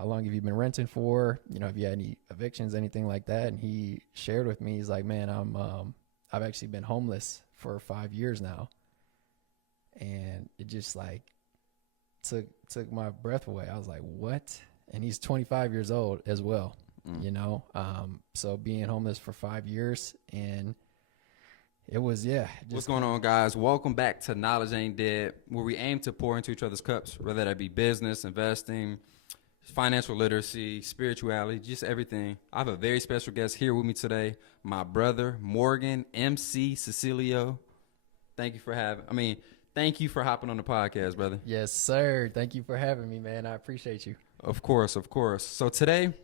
how long have you been renting for? You know, have you had any evictions, anything like that? And he shared with me, he's like, man, I've actually been homeless for 5 years now. And it just like took my breath away. I was like, what? And he's 25 years old as well, you know? So being homeless for 5 years, and it was, yeah. What's going on, guys? Welcome back to Knowledge Ain't Dead, where we aim to pour into each other's cups, whether that be business, investing, financial literacy, spirituality, just everything. I have a very special guest here with me today, my brother, Morgan MC Cecilio. Thank you for thank you for hopping on the podcast, brother. Yes, sir. Thank you for having me, man. I appreciate you. Of course, of course. So today,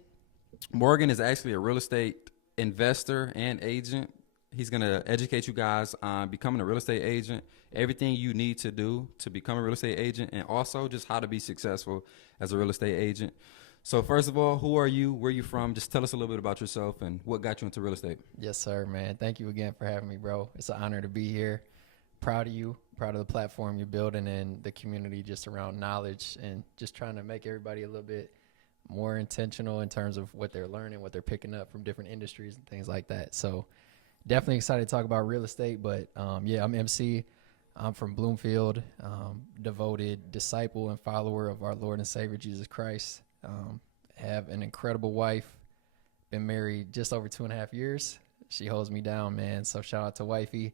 Morgan is actually a real estate investor and agent. He's going to educate you guys on becoming a real estate agent, everything you need to do to become a real estate agent, and also just how to be successful as a real estate agent. So first of all, who are you? Where are you from? Just tell us a little bit about yourself and what got you into real estate. Yes, sir, man. Thank you again for having me, bro. It's an honor to be here. Proud of you, proud of the platform you're building and the community just around knowledge, and just trying to make everybody a little bit more intentional in terms of what they're learning, what they're picking up from different industries and things like that. So definitely excited to talk about real estate, but yeah, I'm MC. I'm from Bloomfield, devoted disciple and follower of our Lord and Savior Jesus Christ. Have an incredible wife, been married just over 2.5 years. She holds me down, man. So shout out to wifey.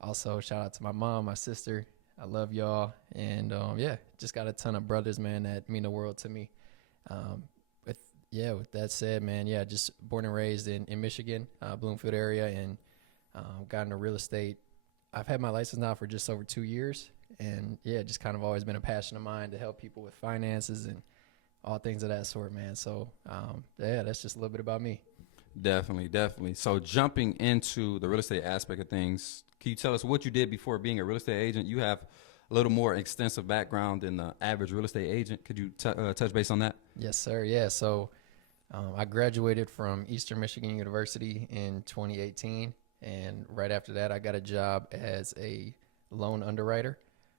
Also shout out to my mom, my sister. I love y'all. And yeah, just got a ton of brothers, man, that mean the world to me. With that said, man, yeah, just born and raised in Michigan, Bloomfield area, and got into real estate. I've had my license now for just over 2 years, and yeah, just kind of always been a passion of mine to help people with finances and all things of that sort, man. So yeah, that's just a little bit about me. Definitely. So jumping into the real estate aspect of things, can you tell us what you did before being a real estate agent? You have a little more extensive background than the average real estate agent. Could you touch base on that? Yes, sir. Yeah. So I graduated from Eastern Michigan University in 2018. And right after that, I got a job as a loan underwriter,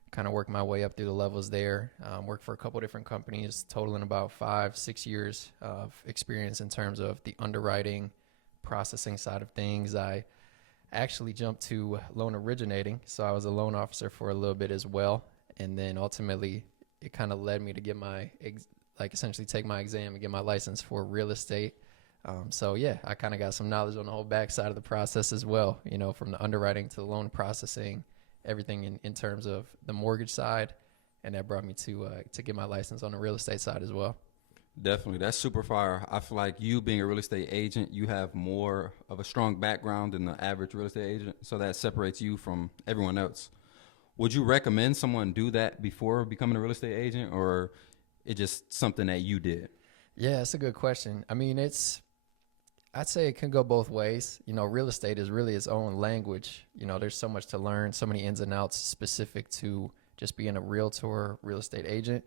kind of worked my way up through the levels there. Worked for a couple different companies, totaling about 5-6 years of experience in terms of the underwriting, processing side of things. I actually jumped to loan originating, so I was a loan officer for a little bit as well. And then ultimately, it kind of led me to get my, essentially take my exam and get my license for real estate. So yeah, I kind of got some knowledge on the whole backside of the process as well, you know, from the underwriting to the loan processing, everything in terms of the mortgage side. And that brought me to get my license on the real estate side as well. Definitely. That's super fire. I feel like you being a real estate agent, you have more of a strong background than the average real estate agent. So that separates you from everyone else. Would you recommend someone do that before becoming a real estate agent, or it just something that you did? Yeah, that's a good question. I mean, I'd say it can go both ways. You know, real estate is really its own language. You know, there's so much to learn, so many ins and outs specific to just being a realtor, real estate agent,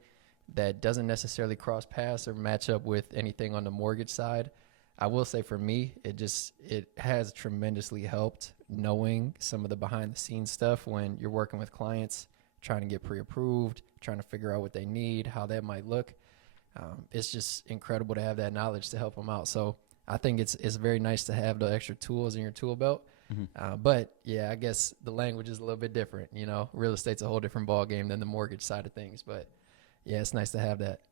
that doesn't necessarily cross paths or match up with anything on the mortgage side. I will say for me, it has tremendously helped knowing some of the behind the scenes stuff when you're working with clients, trying to get pre-approved, trying to figure out what they need, how that might look. It's just incredible to have that knowledge to help them out. So I think it's very nice to have the extra tools in your tool belt. But yeah, I guess the language is a little bit different. You know, real estate's a whole different ball game than the mortgage side of things. But yeah, it's nice to have that.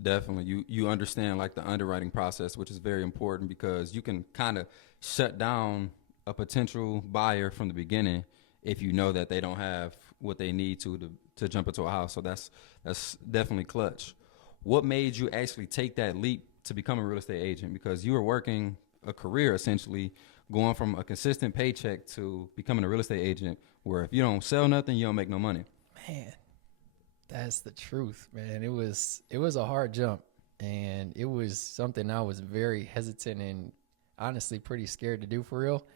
Definitely. You understand like the underwriting process, which is very important because you can kind of shut down a potential buyer from the beginning if you know that they don't have what they need to jump into a house. So that's definitely clutch. What made you actually take that leap to become a real estate agent? Because you were working a career essentially, going from a consistent paycheck to becoming a real estate agent, where if you don't sell nothing, you don't make no money. Man, that's the truth, man. It was a hard jump, and it was something I was very hesitant and honestly pretty scared to do for real.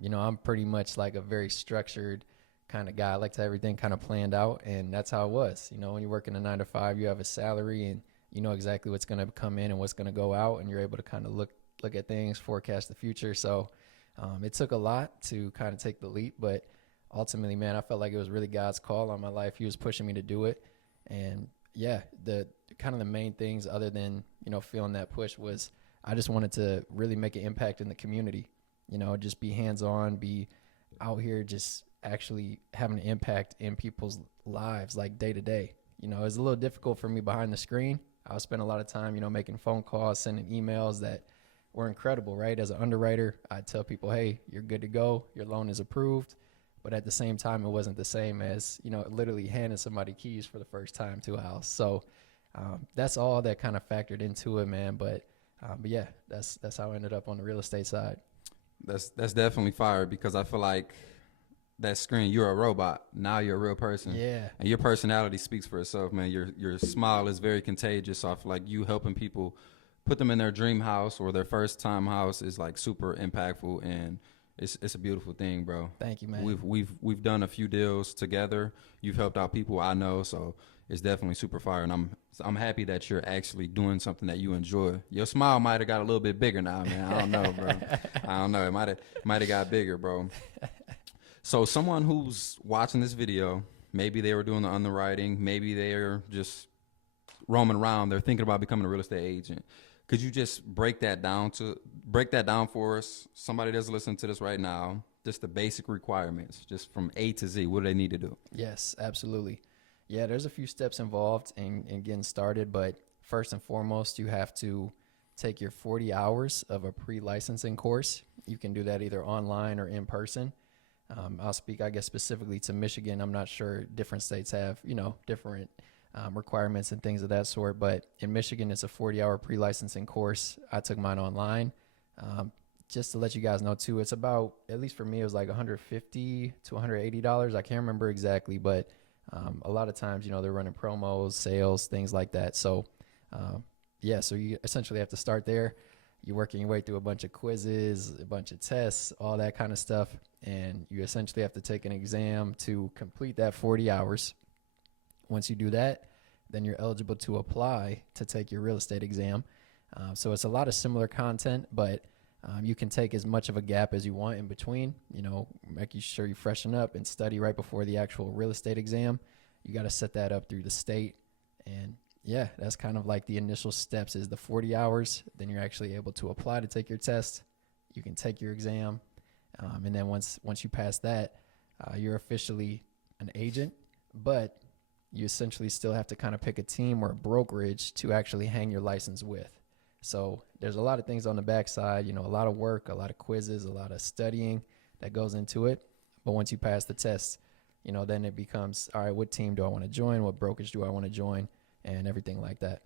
You know, I'm pretty much like a very structured kind of guy. I like to have everything kind of planned out, and that's how it was. You know, when you work in a 9 to 5, you have a salary, and you know exactly what's going to come in and what's going to go out, and you're able to kind of look at things, forecast the future. So it took a lot to kind of take the leap, but ultimately, man, I felt like it was really God's call on my life. He was pushing me to do it. And yeah, the kind of the main things other than, feeling that push was I just wanted to really make an impact in the community, just be hands-on, be out here just actually having an impact in people's lives like day to day. It's a little difficult for me behind the screen. I'll spend a lot of time, making phone calls, sending emails that were incredible, right? As an underwriter, I tell people, hey, you're good to go. Your loan is approved. But at the same time, it wasn't the same as, literally handing somebody keys for the first time to a house. So that's all that kind of factored into it, man. But yeah, that's how I ended up on the real estate side. That's definitely fire, because I feel like that screen, you're a robot. Now you're a real person. Yeah. And your personality speaks for itself, man. Your smile is very contagious. So I feel like you helping people put them in their dream house or their first time house is like super impactful, and it's a beautiful thing, bro. Thank you, man. We've done a few deals together. You've helped out people I know, so it's definitely super fire, and I'm happy that you're actually doing something that you enjoy. Your smile might have got a little bit bigger now, man. I don't know, bro. I don't know. It might have got bigger, bro. So someone who's watching this video, maybe they were doing the underwriting, maybe they're just roaming around, they're thinking about becoming a real estate agent. Could you just break that down for us? Somebody that's listening to this right now, just the basic requirements, just from A to Z. What do they need to do? Yes, absolutely. Yeah, there's a few steps involved in getting started, but first and foremost, you have to take your 40 hours of a pre-licensing course. You can do that either online or in person. I'll speak, I guess, specifically to Michigan. I'm not sure different states have, different requirements and things of that sort. But in Michigan, it's a 40-hour pre-licensing course. I took mine online. Just to let you guys know, too, it's about, at least for me, it was like $150 to $180. I can't remember exactly, but a lot of times, they're running promos, sales, things like that. So, yeah, so you essentially have to start there. You're working your way through a bunch of quizzes, a bunch of tests, all that kind of stuff. And you essentially have to take an exam to complete that 40 hours. Once you do that, then you're eligible to apply to take your real estate exam. So it's a lot of similar content, but you can take as much of a gap as you want in between, making sure you freshen up and study right before the actual real estate exam. You got to set that up through the state. And yeah, that's kind of like the initial steps is the 40 hours. Then you're actually able to apply to take your test. You can take your exam. And then once you pass that, you're officially an agent, but you essentially still have to kind of pick a team or a brokerage to actually hang your license with. So there's a lot of things on the backside, a lot of work, a lot of quizzes, a lot of studying that goes into it. But once you pass the test, then it becomes, all right, what team do I want to join? What brokerage do I want to join? And everything like that.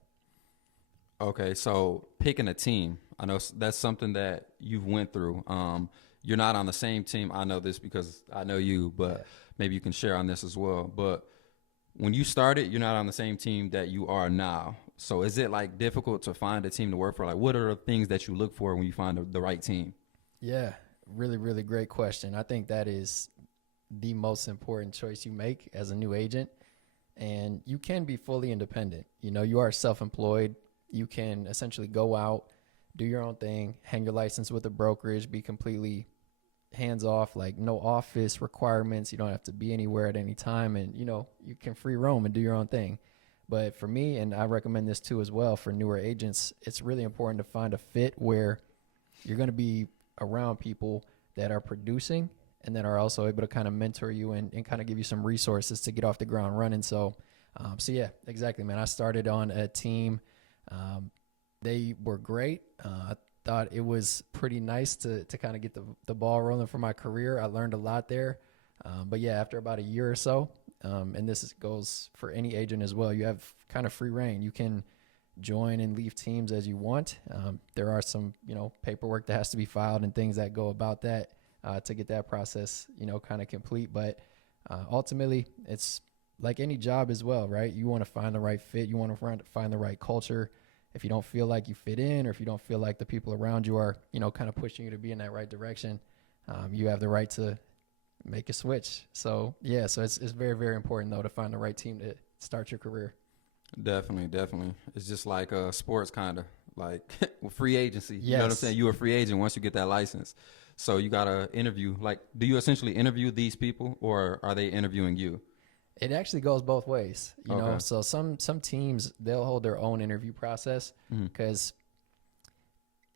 Okay, so picking a team, I know that's something that you've went through. You're not on the same team. I know this because I know you, but maybe you can share on this as well. But when you started, you're not on the same team that you are now. So is it like difficult to find a team to work for? Like, what are the things that you look for when you find the right team? Yeah, really, really great question. I think that is the most important choice you make as a new agent. And you can be fully independent. You are self-employed. You can essentially go out, do your own thing, hang your license with a brokerage, be completely hands-off, like no office requirements. You don't have to be anywhere at any time. And, you can free roam and do your own thing. But for me, and I recommend this too as well for newer agents, it's really important to find a fit where you're going to be around people that are producing and that are also able to kind of mentor you and kind of give you some resources to get off the ground running. So yeah, exactly, man. I started on a team. They were great. I thought it was pretty nice to kind of get the ball rolling for my career. I learned a lot there. But yeah, after about a year or so, and this goes for any agent as well, you have kind of free reign. You can join and leave teams as you want. There are some, paperwork that has to be filed and things that go about that to get that process, kind of complete. But ultimately, it's like any job as well, right? You want to find the right fit. You want to find the right culture. If you don't feel like you fit in, or if you don't feel like the people around you are, kind of pushing you to be in that right direction, you have the right to make a switch. So yeah, so it's very, very important though to find the right team to start your career. Definitely. It's just like sports, kind of like free agency. Yes. You know what I'm saying? You're a free agent once you get that license. So you got to interview. Like, do you essentially interview these people, or are they interviewing you? It actually goes both ways, you know. Okay. So some teams, they'll hold their own interview process because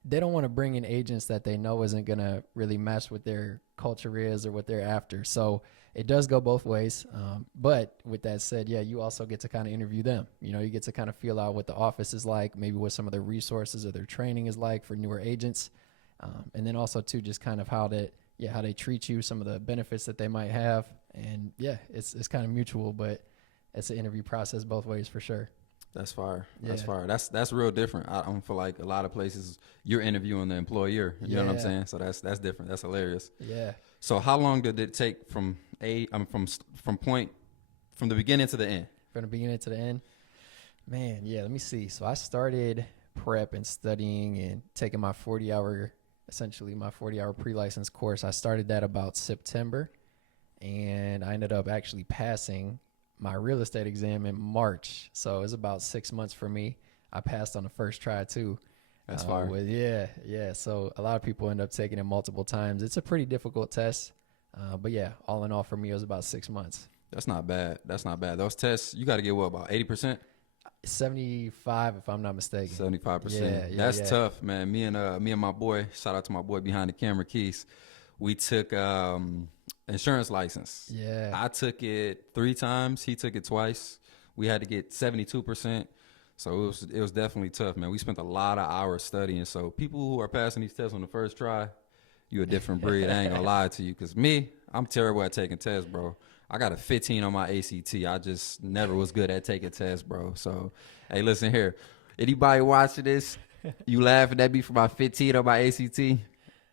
they don't want to bring in agents that they know isn't going to really match what their culture is or what they're after. So it does go both ways. But with that said, yeah, you also get to kind of interview them. You know, you get to kind of feel out what the office is like, maybe what some of their resources or their training is like for newer agents. And then also too, just kind of how they treat you, some of the benefits that they might have. And yeah, it's kind of mutual, but it's an interview process both ways for sure. That's fire. That's Yeah. fire. That's real different. I don't feel like a lot of places you're interviewing the employer. You know what I'm Yeah. saying? So that's different. That's hilarious. Yeah. So how long did it take from from the beginning to the end? From the beginning to the end. Man, yeah, let me see. So I started prep and studying and taking my 40-hour pre-license course. I started that about September, and I ended up actually passing my real estate exam in March. So it was about 6 months for me. I passed on the first try too. That's fire. Yeah. So a lot of people end up taking it multiple times. It's a pretty difficult test. But yeah, all in all for me, it was about 6 months. That's not bad. That's not bad. Those tests, you got to get what, about 80%? 75, if I'm not mistaken. 75%. Yeah, That's yeah. tough, man. Me and my boy, shout out to my boy behind the camera, Keith. We took insurance license. Yeah. I took it 3 times. He took it twice. We had to get 72%. So it was definitely tough, man. We spent a lot of hours studying. So people who are passing these tests on the first try, you a different breed. I ain't gonna lie to you. Cause me, I'm terrible at taking tests, bro. I got a 15 on my ACT. I just never was good at taking tests, bro. So, hey, listen here. Anybody watching this, you laughing at me for my 15 on my ACT?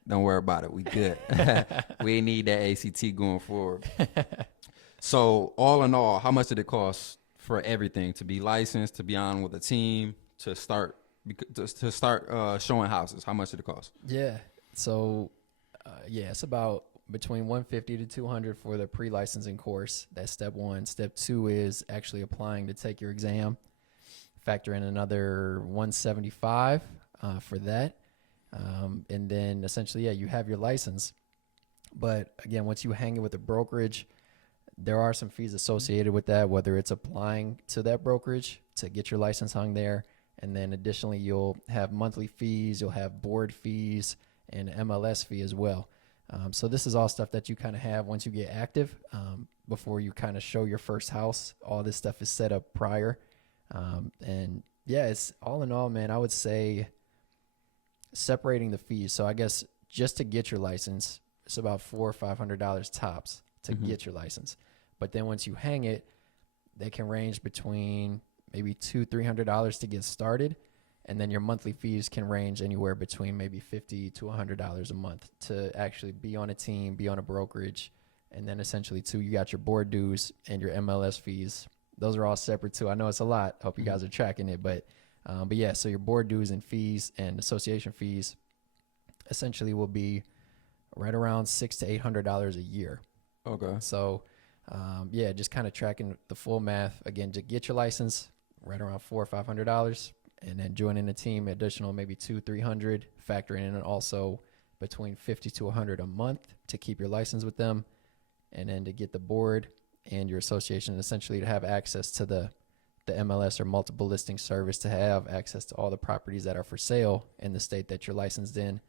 Don't worry about it. We good. We ain't need that ACT going forward. So, all in all, how much did it cost for everything to be licensed, to be on with a team, to start showing houses? How much did it cost? Yeah. So, it's about between 150 to 200 for the pre-licensing course. That's step 1. Step 2 is actually applying to take your exam. Factor in another 175 for that. And then essentially, you have your license. But again, once you hang it with the brokerage, there are some fees associated with that, whether it's applying to that brokerage to get your license hung there. And then additionally, you'll have monthly fees, you'll have board fees, and MLS fee as well. So this is all stuff that you kind of have once you get active. Before you kind of show your first house, all this stuff is set up prior. And yeah, it's all in all, man, I would say separating the fees. So I guess just to get your license, it's about $400 or $500 tops to get your license. But then once you hang it, they can range between maybe $200-$300 to get started. And then your monthly fees can range anywhere between maybe $50 to $100 a month to actually be on a team, be on a brokerage. And then essentially too, you got your board dues and your MLS fees. Those are all separate too. I know it's a lot. Hope you guys are tracking it, but yeah, so your board dues and fees and association fees essentially will be right around $600 to $800 a year. Okay. So just kind of tracking the full math again to get your license, right around $400 or $500. And then joining a team, additional maybe $200-$300, factoring in also between $50 to $100 a month to keep your license with them, and then to get the board and your association essentially to have access to the MLS or multiple listing service, to have access to all the properties that are for sale in the state that you're licensed in.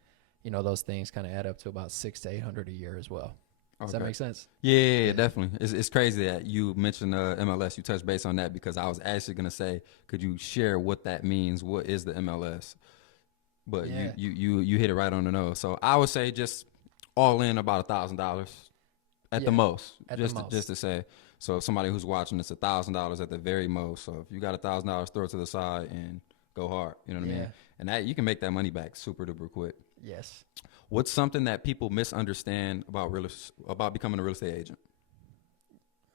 You know, those things kind of add up to about $600 to $800 a year as well. Does that make sense? Yeah, definitely. It's crazy that you mentioned MLS. You touched base on that because I was actually going to say, could you share what that means? What is the MLS? But you hit it right on the nose. So I would say just all in about $1,000 at the most. Just to say. So if somebody who's watching, it's $1,000 at the very most. So if you got $1,000, throw it to the side and go hard. You know what I mean? And that you can make that money back super duper quick. Yes. What's something that people misunderstand about becoming a real estate agent?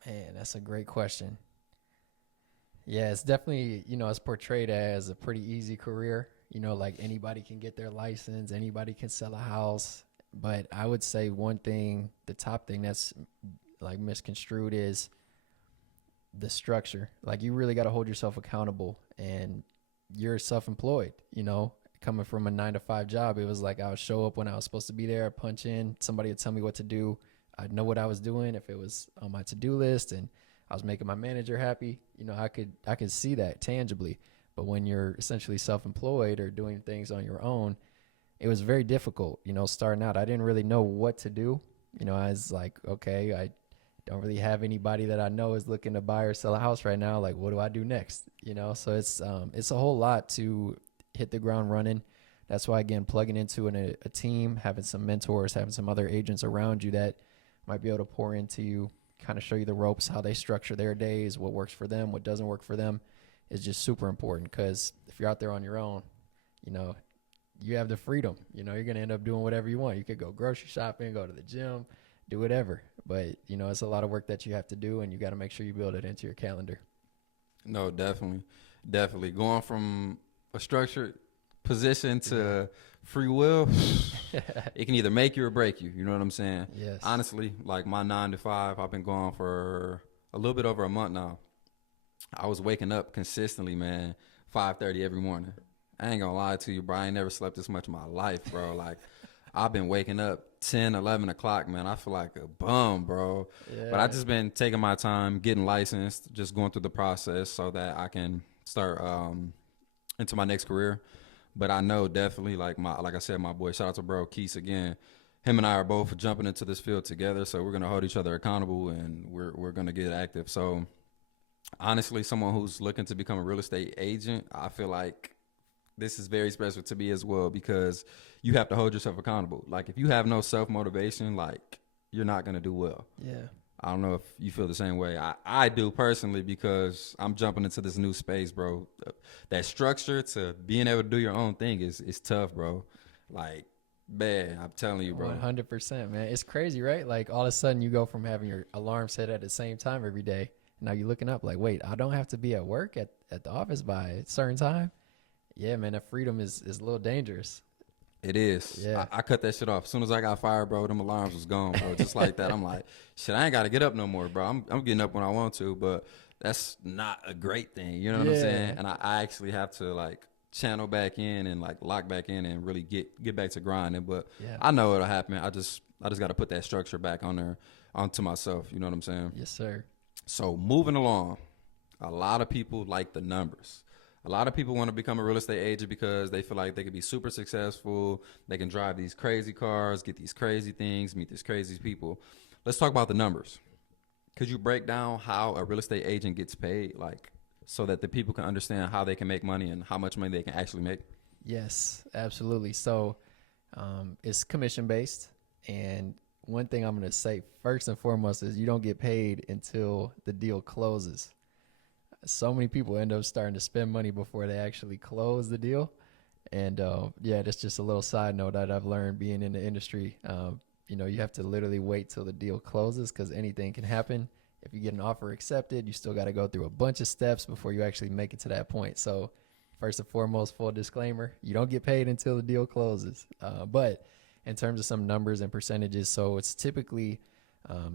Man, that's a great question. Yeah, it's definitely, it's portrayed as a pretty easy career. Like anybody can get their license, anybody can sell a house. But I would say one thing, the top thing that's like misconstrued is the structure. Like you really got to hold yourself accountable, and you're self-employed, coming from a 9-to-5 job. It was like I would show up when I was supposed to be there, punch in, somebody would tell me what to do. I'd know what I was doing if it was on my to-do list, and I was making my manager happy. You know, I could see that tangibly. But when you're essentially self-employed or doing things on your own, it was very difficult. You know, starting out, I didn't really know what to do. You know, I was like, okay, I don't really have anybody that I know is looking to buy or sell a house right now. Like, what do I do next? You know, so it's a whole lot to hit the ground running. That's why, again, plugging into a team, having some mentors, having some other agents around you that might be able to pour into you, kind of show you the ropes, how they structure their days, what works for them, what doesn't work for them, is just super important. Because if you're out there on your own, you know, you have the freedom. You know, you're going to end up doing whatever you want. You could go grocery shopping, go to the gym, do whatever. But, you know, it's a lot of work that you have to do, and you got to make sure you build it into your calendar. No, definitely. Definitely. Going from a structured position to free will, it can either make you or break you. You know what I'm saying? Yes. Honestly, like my 9 to 5, I've been going for a little bit over a month now. I was waking up consistently, man, 5:30 every morning. I ain't gonna lie to you, bro. I ain't never slept this much in my life, bro. Like, I've been waking up 10, 11 o'clock, man. I feel like a bum, bro. Yeah. But I just been taking my time, getting licensed, just going through the process so that I can start into my next career. But I know definitely, like I said, my boy, shout out to bro Keese again. Him and I are both jumping into this field together, so we're gonna hold each other accountable, and we're gonna get active. So honestly, someone who's looking to become a real estate agent, I feel like this is very special to me as well, because you have to hold yourself accountable. Like, if you have no self-motivation, like, you're not going to do well. Yeah. I don't know if you feel the same way. I do personally, because I'm jumping into this new space, bro. That structure to being able to do your own thing is tough, bro. Like, man, I'm telling you, bro. 100%, man. It's crazy, right? Like, all of a sudden you go from having your alarm set at the same time every day. Now you're looking up like, wait, I don't have to be at work at the office by a certain time. Yeah, man, that freedom is a little dangerous. It is. Yeah. I cut that shit off. As soon as I got fired, bro, them alarms was gone, bro. Just like that. I'm like, shit, I ain't got to get up no more, bro. I'm getting up when I want to, but that's not a great thing. You know what I'm saying? And I actually have to, like, channel back in and, like, lock back in and really get back to grinding. But Yeah. I know it'll happen. I just got to put that structure back on there onto myself. You know what I'm saying? Yes, sir. So moving along, a lot of people like the numbers. A lot of people want to become a real estate agent because they feel like they could be super successful. They can drive these crazy cars, get these crazy things, meet these crazy people. Let's talk about the numbers. Could you break down how a real estate agent gets paid, like, so that the people can understand how they can make money and how much money they can actually make? Yes, absolutely. So it's commission based. And one thing I'm going to say first and foremost is you don't get paid until the deal closes. So many people end up starting to spend money before they actually close the deal. And yeah, that's just a little side note that I've learned being in the industry. You know, you have to literally wait till the deal closes, because anything can happen. If you get an offer accepted, you still got to go through a bunch of steps before you actually make it to that point. So first and foremost, full disclaimer, you don't get paid until the deal closes. But in terms of some numbers and percentages, so it's typically,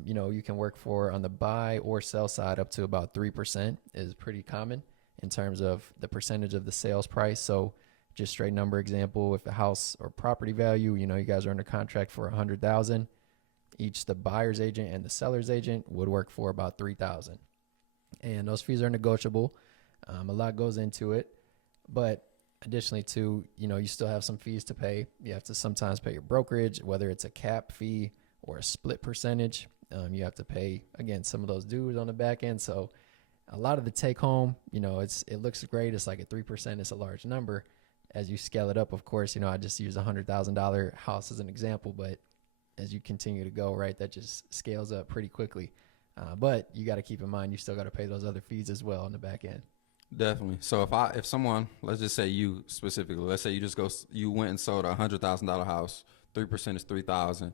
you know, you can work for on the buy or sell side up to about 3% is pretty common in terms of the percentage of the sales price. So just straight number example, if the house or property value, you know, you guys are under contract for 100,000, each the buyer's agent and the seller's agent would work for about 3,000. And those fees are negotiable. A lot goes into it, but additionally too, you know, you still have some fees to pay. You have to sometimes pay your brokerage, whether it's a cap fee or a split percentage. You have to pay, again, some of those dues on the back end. So a lot of the take home, you know, it looks great. It's like a 3%. It's a large number. As you scale it up, of course, you know, I just use $100,000 house as an example, but as you continue to go, right, that just scales up pretty quickly. But you got to keep in mind, you still got to pay those other fees as well on the back end. Definitely. So if someone, let's just say you specifically, let's say you went and sold a $100,000 house, 3% is 3,000.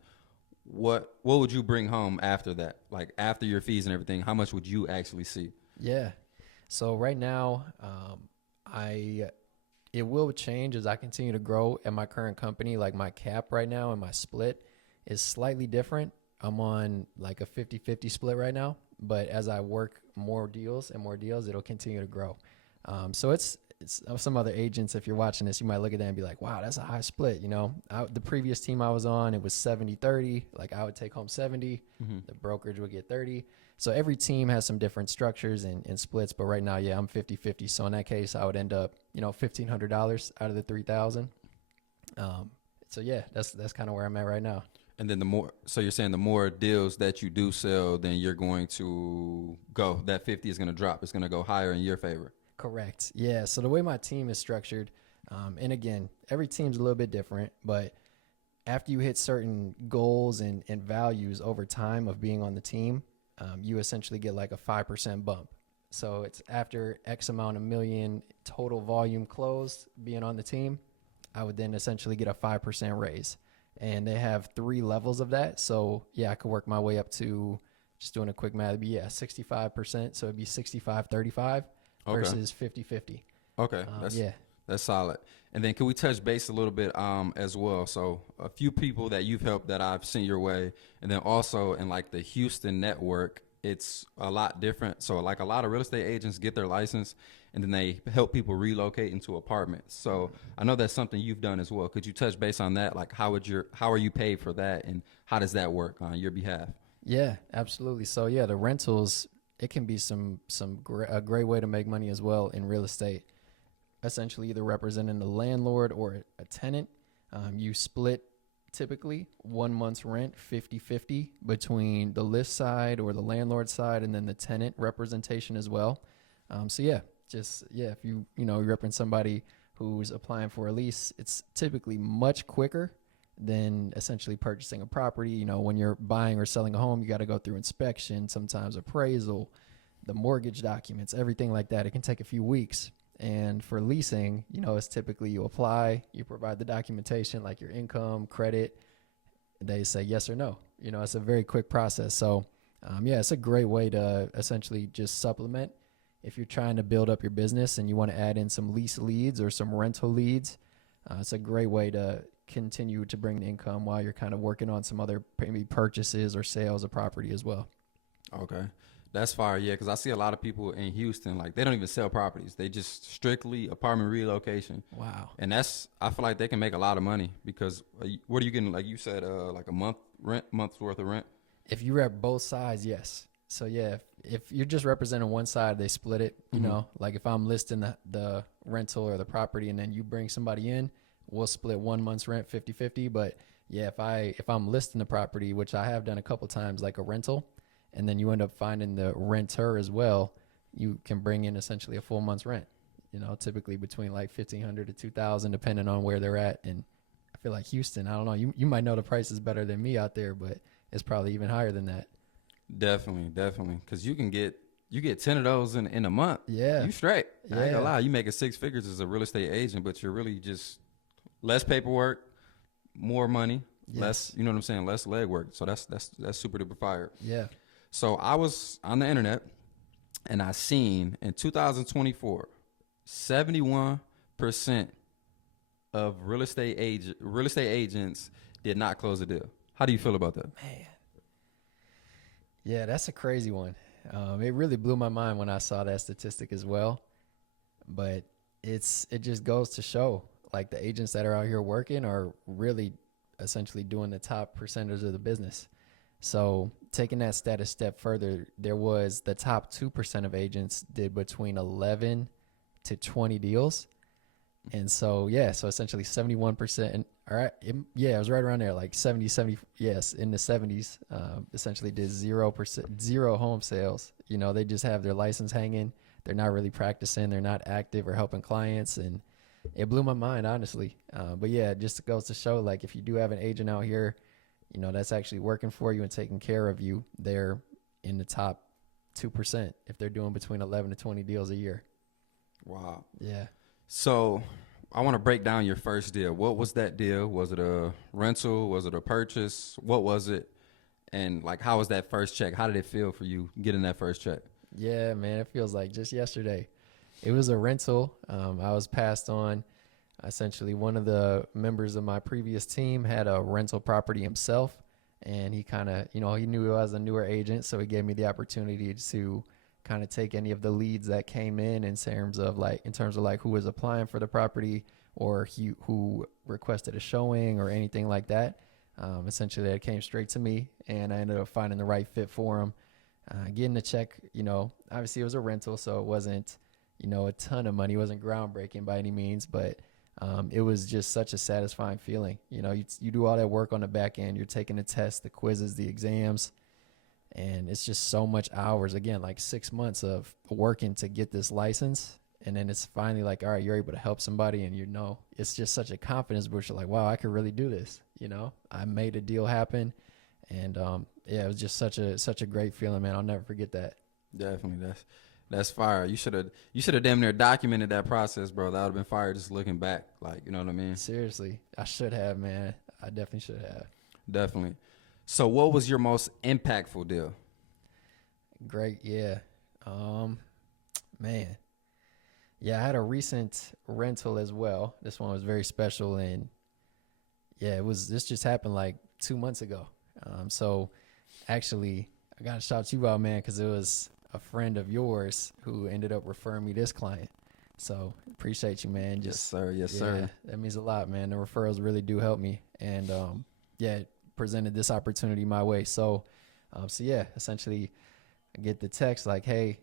What would you bring home after that? Like, after your fees and everything, how much would you actually see? Yeah. So right now, it will change as I continue to grow at my current company. Like, my cap right now and my split is slightly different. I'm on like a 50-50 split right now, but as I work more deals, it'll continue to grow. So it's some other agents, if you're watching this, you might look at that and be like, wow, that's a high split. The previous team I was on, it was 70-30. Like I would take home 70, the brokerage would get 30. So every team has some different structures and splits. But right now, yeah, I'm 50-50. So in that case, I would end up, $1,500 out of the 3,000. So yeah, that's kind of where I'm at right now. And then so you're saying the more deals that you do sell, then you're going to go, that 50 is going to drop. It's going to go higher in your favor. Correct. Yeah. So the way my team is structured, and again, every team's a little bit different, but after you hit certain goals and values over time of being on the team, you essentially get like a 5% bump. So it's after X amount of million total volume closed being on the team, I would then essentially get a 5% raise. And they have 3 levels of that. So yeah, I could work my way up to, just doing a quick math, it'd be 65%. So it'd be 65-35 versus 50-50. Okay. That's solid. And then can we touch base a little bit as well? So a few people that you've helped that I've sent your way, and then also in like the Houston network, it's a lot different. So like a lot of real estate agents get their license and then they help people relocate into apartments. So I know that's something you've done as well. Could you touch base on that? Like how are you paid for that, and how does that work on your behalf? Yeah, absolutely. So yeah, the rentals, it can be a great way to make money as well in real estate. Essentially either representing the landlord or a tenant. You split typically 1 month's rent 50-50 between the list side or the landlord side, and then the tenant representation as well. So yeah, if you represent somebody who's applying for a lease, it's typically much quicker than essentially purchasing a property. When you're buying or selling a home, you got to go through inspection, sometimes appraisal, the mortgage documents, everything like that. It can take a few weeks. And for leasing, it's typically you apply, you provide the documentation like your income, credit. They say yes or no. It's a very quick process. So it's a great way to essentially just supplement. If you're trying to build up your business and you want to add in some lease leads or some rental leads, it's a great way to continue to bring the income while you're kind of working on some other maybe purchases or sales of property as well. Okay. That's fire, yeah, because I see a lot of people in Houston, like they don't even sell properties. They just strictly apartment relocation. Wow. And I feel like they can make a lot of money because what are you getting, like you said, like a month's worth of rent? If you rep both sides, yes. So yeah, if you're just representing one side, they split it, like if I'm listing the rental or the property and then you bring somebody in, we'll split 1 month's rent 50-50. But yeah, if I'm listing the property, which I have done a couple times, like a rental, and then you end up finding the renter as well, you can bring in essentially a full month's rent, typically between like $1,500 to $2,000, depending on where they're at. And I feel like Houston, I don't know, you might know the prices better than me out there, but it's probably even higher than that. Definitely. Because you get 10 of those in a month. Yeah. You straight. Yeah. I ain't gonna lie. You making 6 figures as a real estate agent, but you're really just less paperwork, more money, less, you know what I'm saying? Less legwork. So that's super duper fire. Yeah. So I was on the internet and I seen in 2024, 71% of real estate agents did not close a deal. How do you feel about that? Man. Yeah, that's a crazy one. It really blew my mind when I saw that statistic as well. But it just goes to show, like, the agents that are out here working are really essentially doing the top percentage of the business. So taking that stat a step further, there was the top 2% of agents did between 11 to 20 deals. And so, so essentially 71%, all right. It was right around there, like 70, yes, in the 70s, essentially did 0%, zero home sales. They just have their license hanging. They're not really practicing. They're not active or helping clients. And it blew my mind, honestly. But yeah, it just goes to show, like, if you do have an agent out here, that's actually working for you and taking care of you, they're in the top 2% if they're doing between 11 to 20 deals a year. Wow. Yeah. So I want to break down your first deal. What was that deal? Was it a rental? Was it a purchase? What was it? And like, how was that first check? How did it feel for you getting that first check? Yeah, man, it feels like just yesterday. It was a rental. I was passed on. Essentially, one of the members of my previous team had a rental property himself, and he kind of, he knew I was a newer agent, so he gave me the opportunity to kind of take any of the leads that came in terms of like who was applying for the property or who requested a showing or anything like that. Essentially, that came straight to me, and I ended up finding the right fit for them. Getting the check, obviously it was a rental, so it wasn't, a ton of money. It wasn't groundbreaking by any means, but it was just such a satisfying feeling. You do all that work on the back end. You're taking the tests, the quizzes, the exams, and it's just so much hours. Again, like 6 months of working to get this license. And then it's finally like, all right, you're able to help somebody, and it's just such a confidence boost. You're like, wow, I could really do this. I made a deal happen, and yeah, it was just such a great feeling, man. I'll never forget that. Definitely, that's fire. You should have damn near documented that process, bro. That would have been fire. Just looking back, like, you know what I mean? Seriously, I should have, man. I definitely should have. Definitely. So, what was your most impactful deal? Great, yeah. Man. Yeah, I had a recent rental as well. This one was very special, and yeah, this just happened like 2 months ago. So actually, I got to shout you out, man, because it was a friend of yours who ended up referring me this client. So appreciate you, man. Yes, sir. Yes, sir. That means a lot, man. The referrals really do help me, and yeah, it presented this opportunity my way. So yeah, essentially, I get the text like, hey.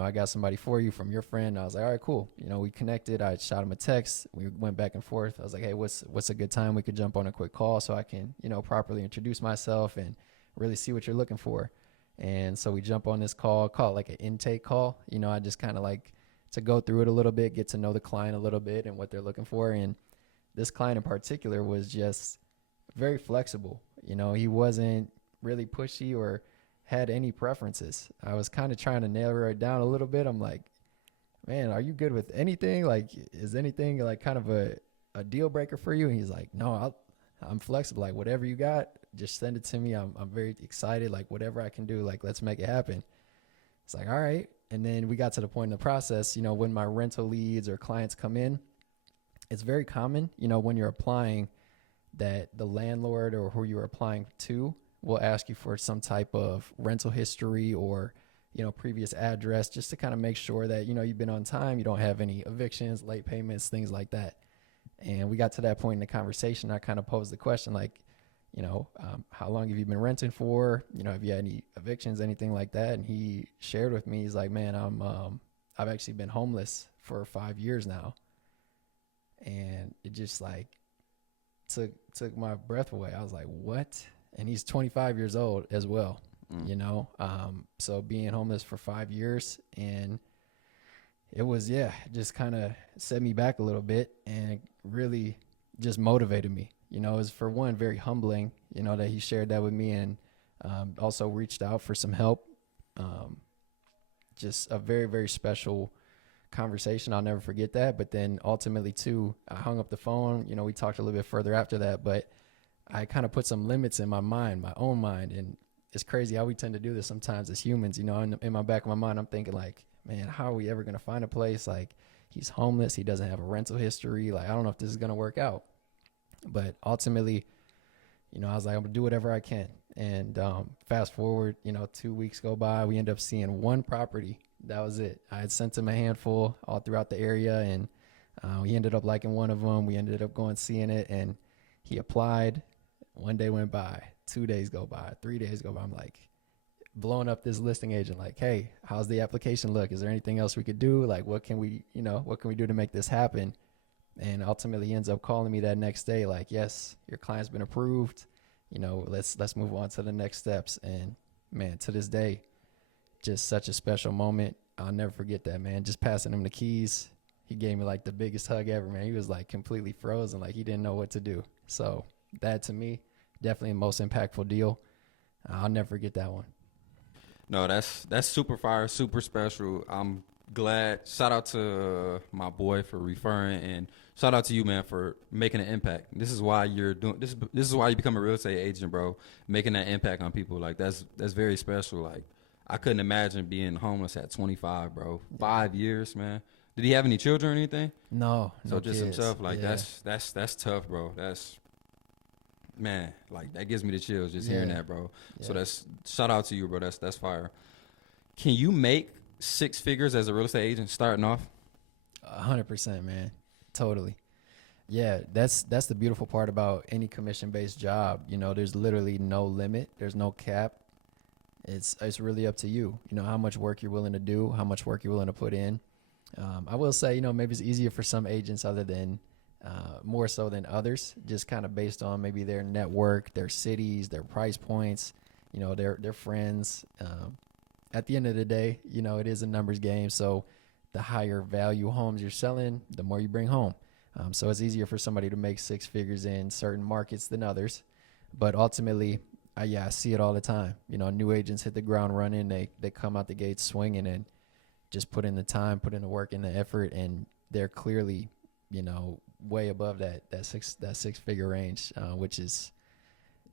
I got somebody for you from your friend. I was like, all right, cool. We connected. I shot him a text. We went back and forth. I was like, hey, what's a good time we could jump on a quick call so I can, properly introduce myself and really see what you're looking for. And so we jump on this call it like an intake call. I just kind of like to go through it a little bit, get to know the client a little bit and what they're looking for. And this client in particular was just very flexible. He wasn't really pushy or had any preferences. I was kind of trying to narrow it down a little bit. I'm like, man, are you good with anything? Like, is anything like kind of a deal breaker for you? And he's like, no, I'm flexible. Like, whatever you got, just send it to me. I'm very excited. Like, whatever I can do, like, let's make it happen. It's like, all right. And then we got to the point in the process, when my rental leads or clients come in, it's very common, when you're applying, that the landlord or who you're applying to will ask you for some type of rental history or, previous address, just to kind of make sure that, you've been on time, you don't have any evictions, late payments, things like that. And we got to that point in the conversation. I kind of posed the question like, how long have you been renting for? Have you had any evictions, anything like that? And he shared with me, he's like, man, I've actually been homeless for 5 years now. And it just like took my breath away. I was like, what? And he's 25 years old as well, so being homeless for 5 years, and it was, just kind of set me back a little bit and really just motivated me. It was, for one, very humbling, that he shared that with me, and also reached out for some help. Just a very, very special conversation. I'll never forget that. But then ultimately, too, I hung up the phone. We talked a little bit further after that, but I kind of put some limits in my mind, my own mind. And it's crazy how we tend to do this sometimes as humans. In my back of my mind, I'm thinking like, man, how are we ever going to find a place? Like, he's homeless. He doesn't have a rental history. Like, I don't know if this is going to work out. But ultimately, I was like, I'm going to do whatever I can. And fast forward, 2 weeks go by. We end up seeing one property. That was it. I had sent him a handful all throughout the area, and we ended up liking one of them. We ended up going seeing it, and he applied. 1 day went by, 2 days go by, 3 days go by. I'm like blowing up this listing agent, like, hey, how's the application look? Is there anything else we could do? Like, what can we do to make this happen? And ultimately he ends up calling me that next day, like, yes, your client's been approved. Let's move on to the next steps. And man, to this day, just such a special moment. I'll never forget that, man. Just passing him the keys. He gave me like the biggest hug ever, man. He was like completely frozen, like he didn't know what to do. So that, to me, definitely the most impactful deal. I'll never forget that one. No, that's super fire, super special. I'm glad. Shout out to my boy for referring, and shout out to you, man, for making an impact. This is why you're doing this. This is why you become a real estate agent, bro. Making that impact on people, like that's very special. Like, I couldn't imagine being homeless at 25, bro. 5 years, man. Did he have any children or anything? No. So just kids. himself. Like, yeah. that's tough, bro. Man, like, that gives me the chills just hearing that, bro. Yeah. So that's, shout out to you, bro. That's fire. Can you make six figures as a real estate agent starting off? 100%, man. Totally. Yeah, that's the beautiful part about any commission-based job. You know, there's literally no limit. There's no cap. It's really up to you. You know, how much work you're willing to do, how much work you're willing to put in. I will say, you know, maybe it's easier for some agents other than more so than others, just kind of based on maybe their network, their cities, their price points, you know, their friends. At the end of the day, you know, it is a numbers game. So the higher value homes you're selling, the more you bring home. So it's easier for somebody to make six figures in certain markets than others. But ultimately, I see it all the time. You know, new agents hit the ground running. They come out the gates swinging and just put in the time, put in the work and the effort, and they're clearly, you know, way above that six figure range, which is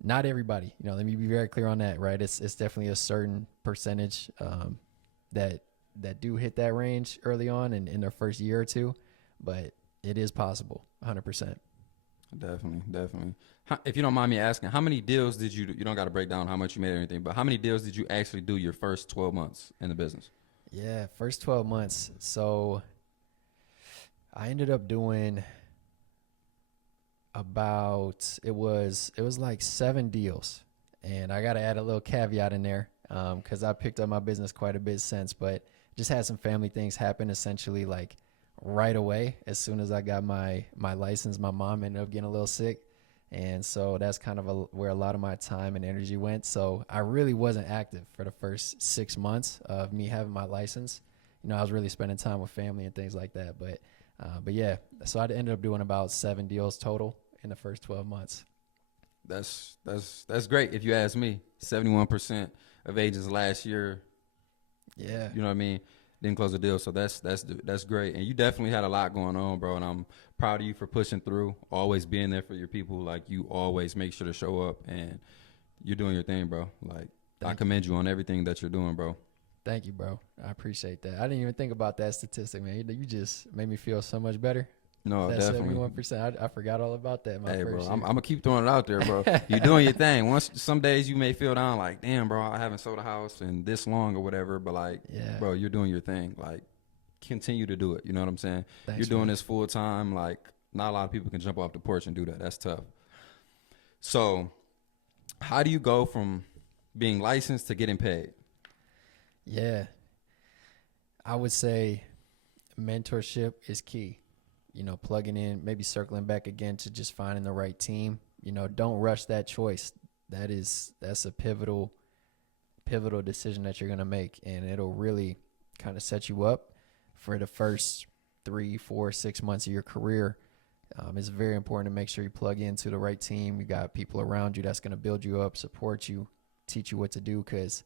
not everybody. You know, let me be very clear on that, right? It's definitely a certain percentage that do hit that range early on in their first year or two, but it is possible, 100%. Definitely. If you don't mind me asking, how many deals did you don't got to break down how much you made or anything, but how many deals did you actually do your first 12 months in the business? Yeah, first 12 months. So I ended up doing it was like 7 deals. And I got to add a little caveat in there because I picked up my business quite a bit since, but just had some family things happen essentially like right away. As soon as I got my license, my mom ended up getting a little sick. And so that's kind of where a lot of my time and energy went. So I really wasn't active for the first 6 months of me having my license. You know, I was really spending time with family and things like that. But yeah, so I ended up doing about 7 deals total in the first 12 months. That's great. If you ask me, 71% of agents last year, Yeah. you know what I mean, didn't close a deal. So that's great. And you definitely had a lot going on, bro. And I'm proud of you for pushing through, always being there for your people. Like, you always make sure to show up, and you're doing your thing, bro. Like, I commend you on everything that you're doing, bro. Thank you, bro. I appreciate that. I didn't even think about that statistic, man. You just made me feel so much better. No, That definitely. 71%. I forgot all about that. Hey, bro, First I'm year. gonna keep throwing it out there, bro. You're doing your thing. Some days you may feel down, like, damn, bro, I haven't sold a house in this long or whatever. But like, Yeah. bro, you're doing your thing. Like, continue to do it. You know what I'm saying? Thanks, You're doing man. this full time. Like, not a lot of people can jump off the porch and do that. That's tough. So, how do you go from being licensed to getting paid? Yeah. I would say mentorship is key. You know, plugging in, maybe circling back again to just finding the right team. You know, don't rush that choice. That's a pivotal decision that you're gonna make, and it'll really kind of set you up for the first 3, 4, 6 months of your career. It's very important to make sure you plug into the right team. You got people around you that's gonna build you up, support you, teach you what to do. Because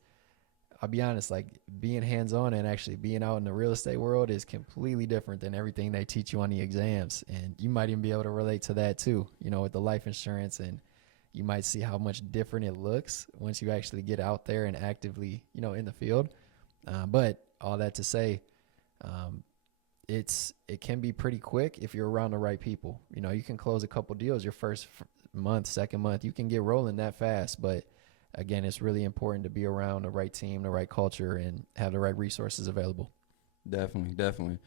I'll be honest, like being hands-on and actually being out in the real estate world is completely different than everything they teach you on the exams. And you might even be able to relate to that too, you know, with the life insurance, and you might see how much different it looks once you actually get out there and actively, you know, in the field. But all that to say, it can be pretty quick if you're around the right people. You know, you can close a couple deals your first month, second month, you can get rolling that fast. But again, it's really important to be around the right team, the right culture, and have the right resources available. Definitely.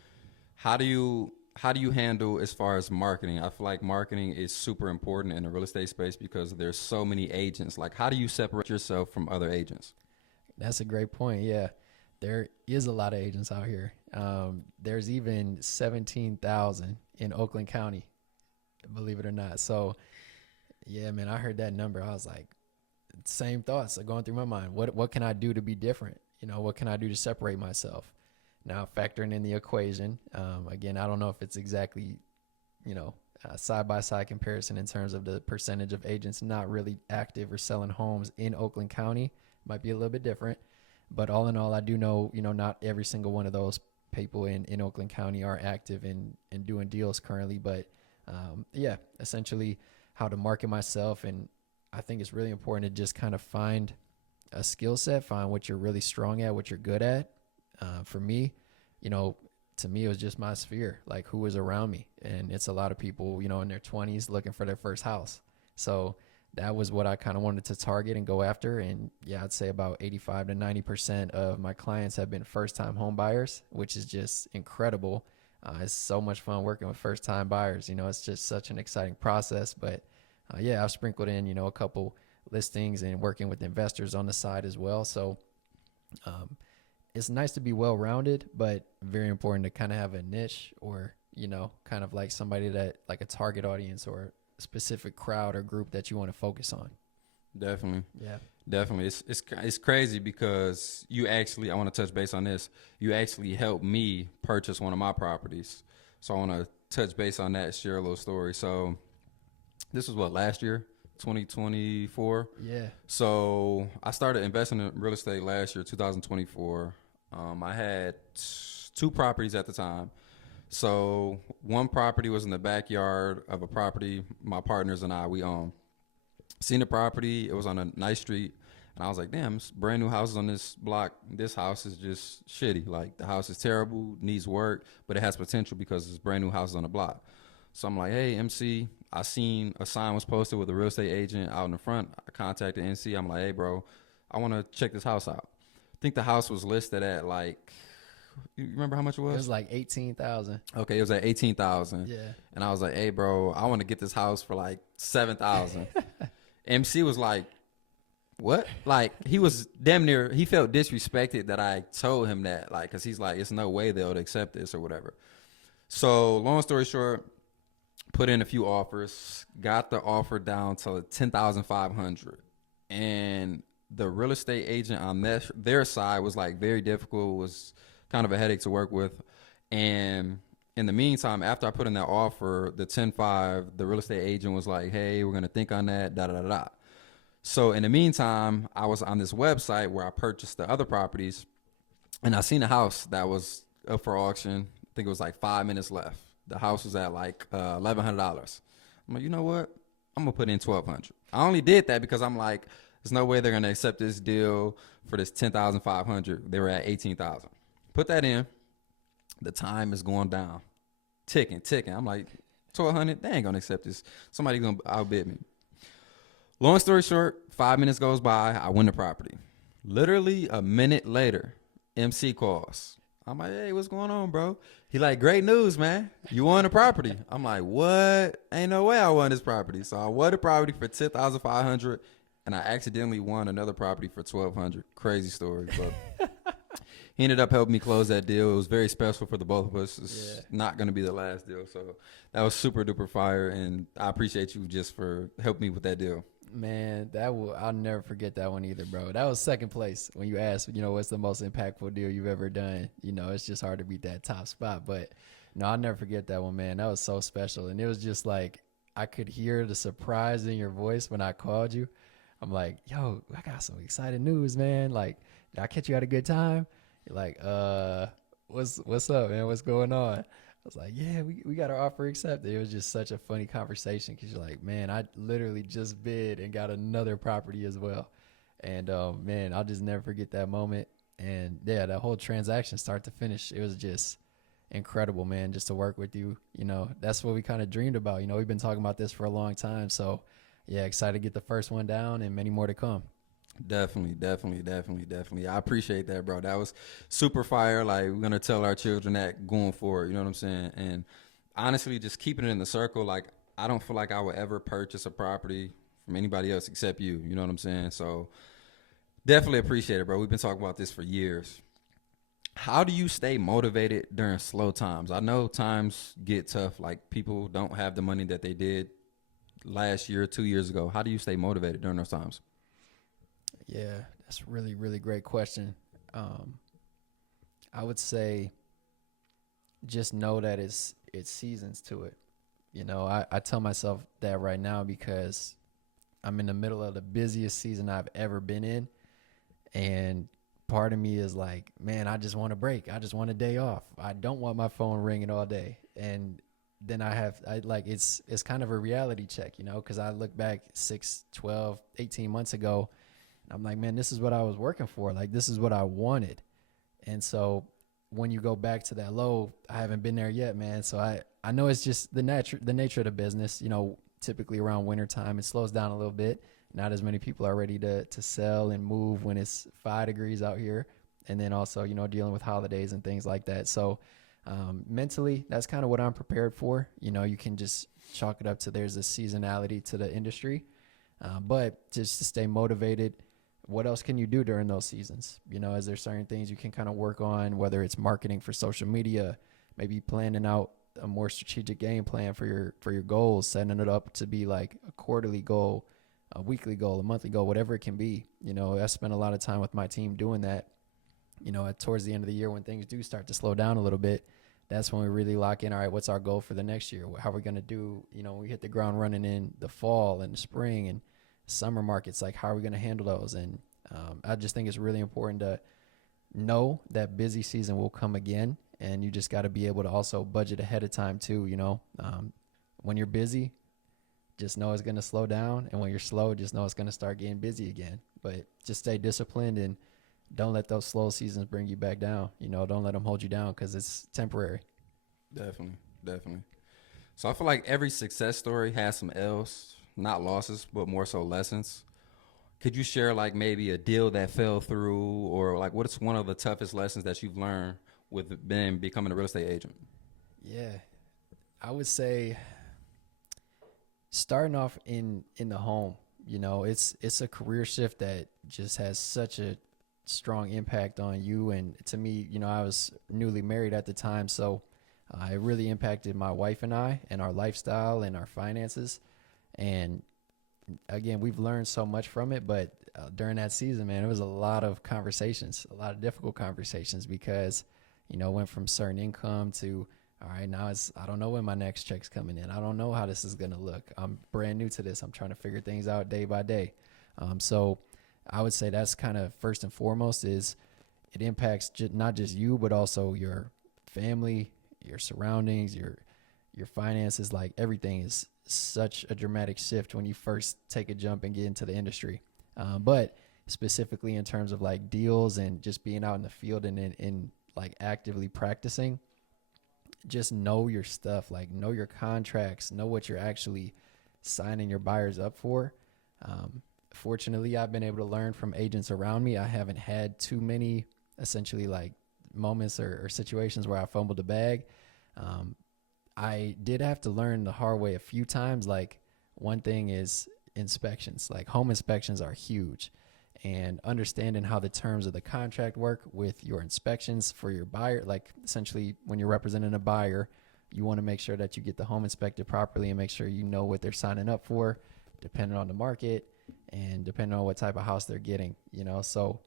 How do you handle as far as marketing? I feel like marketing is super important in the real estate space because there's so many agents. Like, how do you separate yourself from other agents? That's a great point. Yeah, there is a lot of agents out here. There's even 17,000 in Oakland County, believe it or not. So, yeah, man, I heard that number. I was like, same thoughts are going through my mind. What can I do to be different? You know, what can I do to separate myself? Now, factoring in the equation, again, I don't know if it's exactly, you know, side-by-side comparison in terms of the percentage of agents not really active or selling homes in Oakland County. Might be a little bit different. But all in all, I do know, you know, not every single one of those people in Oakland County are active in doing deals currently. But, yeah, essentially how to market myself. And I think it's really important to just kind of find a skill set, find what you're really strong at, what you're good at. For me, you know, to me, it was just my sphere, like who was around me. And it's a lot of people, you know, in their 20s looking for their first house. So that was what I kind of wanted to target and go after. And yeah, I'd say about 85 to 90% of my clients have been first time home buyers, which is just incredible. It's so much fun working with first time buyers. It's just such an exciting process. But yeah, I've sprinkled in, a couple listings and working with investors on the side as well. So it's nice to be well rounded, but very important to kind of have a niche or, kind of like somebody that like a target audience or specific crowd or group that you want to focus on. Definitely. Yeah. Definitely. It's crazy because I want to touch base on this. You actually helped me purchase one of my properties. So I want to touch base on that, share a little story. So this was last year, 2024. Yeah. So I started investing in real estate last year, 2024. I had two properties at the time. So one property was in the backyard of a property my partners and we own. Seen the property, it was on a nice street, and I was like, damn, it's brand new houses on this block. This house is just shitty. Like, the house is terrible, needs work, but it has potential because it's brand new houses on the block. So I'm like, hey, MC, I seen a sign was posted with a real estate agent out in the front. I contacted NC. I'm like, hey, bro, I want to check this house out. I think the house was listed at you remember how much it was? It was like 18,000. Okay, it was at 18,000. Yeah. And I was like, hey, bro, I want to get this house for like 7,000. MC was like, what? Like, he was damn near, he felt disrespected that I told him that, like, because he's like, it's no way they'll accept this or whatever. So long story short, put in a few offers, got the offer down to 10,500. And the real estate agent on their side was like very difficult, was kind of a headache to work with. And in the meantime, after I put in that offer, the 10.5, the real estate agent was like, hey, we're going to think on that, da-da-da-da. So in the meantime, I was on this website where I purchased the other properties, and I seen a house that was up for auction. I think it was like 5 minutes left. The house was at like $1,100. I'm like, you know what? I'm going to put in $1,200. I only did that because I'm like, there's no way they're going to accept this deal for this $10,500. They were at $18,000. Put that in. The time is going down, ticking. I'm like, $1,200, they ain't gonna accept this. Somebody gonna outbid me. Long story short, 5 minutes goes by, I win the property. Literally a minute later, MC calls. I'm like, hey, what's going on, bro? He like, great news, man. You won the property. I'm like, what? Ain't no way I won this property. So I won the property for $10,500, and I accidentally won another property for $1,200. Crazy story, but he ended up helping me close that deal. It was very special for the both of us. It's not going to be the last deal. So that was super duper fire. And I appreciate you just for helping me with that deal. Man, I'll never forget that one either, bro. That was second place when you asked, what's the most impactful deal you've ever done. It's just hard to beat that top spot. But no, I'll never forget that one, man. That was so special. And it was just like, I could hear the surprise in your voice when I called you. I'm like, yo, I got some exciting news, man. Like, did I catch you at a good time? You're like, what's up, man? What's going on? I was like, yeah, we got our offer accepted. It was just such a funny conversation because you're like, man, I literally just bid and got another property as well. And, man, I'll just never forget that moment. And, yeah, that whole transaction start to finish, it was just incredible, man, just to work with you. That's what we kind of dreamed about. We've been talking about this for a long time. So, yeah, excited to get the first one down and many more to come. Definitely. I appreciate that, bro. That was super fire. Like, we're going to tell our children that going forward, you know what I'm saying? And honestly, just keeping it in the circle, like, I don't feel like I would ever purchase a property from anybody else except you. You know what I'm saying? So definitely appreciate it, bro. We've been talking about this for years. How do you stay motivated during slow times? I know times get tough. Like, people don't have the money that they did last year, 2 years ago. How do you stay motivated during those times? Yeah, that's a really, really great question. I would say just know that it's seasons to it. I tell myself that right now because I'm in the middle of the busiest season I've ever been in. And part of me is like, man, I just want a break. I just want a day off. I don't want my phone ringing all day. And then it's kind of a reality check, because I look back 6, 12, 18 months ago. I'm like, man, this is what I was working for. Like, this is what I wanted. And so when you go back to that low, I haven't been there yet, man. So I know it's just the nature of the business. typically around winter time, it slows down a little bit. Not as many people are ready to sell and move when it's 5 degrees out here. And then also, dealing with holidays and things like that. So mentally, that's kind of what I'm prepared for. You can just chalk it up to there's a seasonality to the industry. But just to stay motivated, what else can you do during those seasons? Is there certain things you can kind of work on, whether it's marketing for social media, maybe planning out a more strategic game plan for your goals, setting it up to be like a quarterly goal, a weekly goal, a monthly goal, whatever it can be. I spent a lot of time with my team doing that. Towards the end of the year when things do start to slow down a little bit, that's when we really lock in. All right, what's our goal for the next year? How are we going to do, we hit the ground running in the fall and the spring and summer markets, like how are we going to handle those? And I just think it's really important to know that busy season will come again, and you just got to be able to also budget ahead of time too. When you're busy, just know it's going to slow down, and when you're slow, just know it's going to start getting busy again. But just stay disciplined and don't let those slow seasons bring you back down. Don't let them hold you down because it's temporary. Definitely. So I feel like every success story has some L's, not losses, but more so lessons. Could you share like maybe a deal that fell through, or like what's one of the toughest lessons that you've learned with becoming a real estate agent? Yeah, I would say starting off in the home, it's a career shift that just has such a strong impact on you. And to me, I was newly married at the time, so it really impacted my wife and I and our lifestyle and our finances. And again, we've learned so much from it, but during that season, man, it was a lot of conversations, a lot of difficult conversations, because went from certain income to, all right, now I don't know when my next check's coming in. I don't know how this is going to look. I'm brand new to this. I'm trying to figure things out day by day. So I would say that's kind of first and foremost, is it impacts not just you, but also your family, your surroundings, your finances. Like everything is such a dramatic shift when you first take a jump and get into the industry. But specifically in terms of like deals and just being out in the field and in like actively practicing, just know your stuff, like know your contracts, know what you're actually signing your buyers up for. Fortunately, I've been able to learn from agents around me. I haven't had too many essentially like moments or situations where I fumbled the bag. I did have to learn the hard way a few times. Like one thing is inspections, like home inspections are huge, and understanding how the terms of the contract work with your inspections for your buyer. Like essentially when you're representing a buyer, you want to make sure that you get the home inspected properly and make sure you know what they're signing up for, depending on the market and depending on what type of house they're getting, so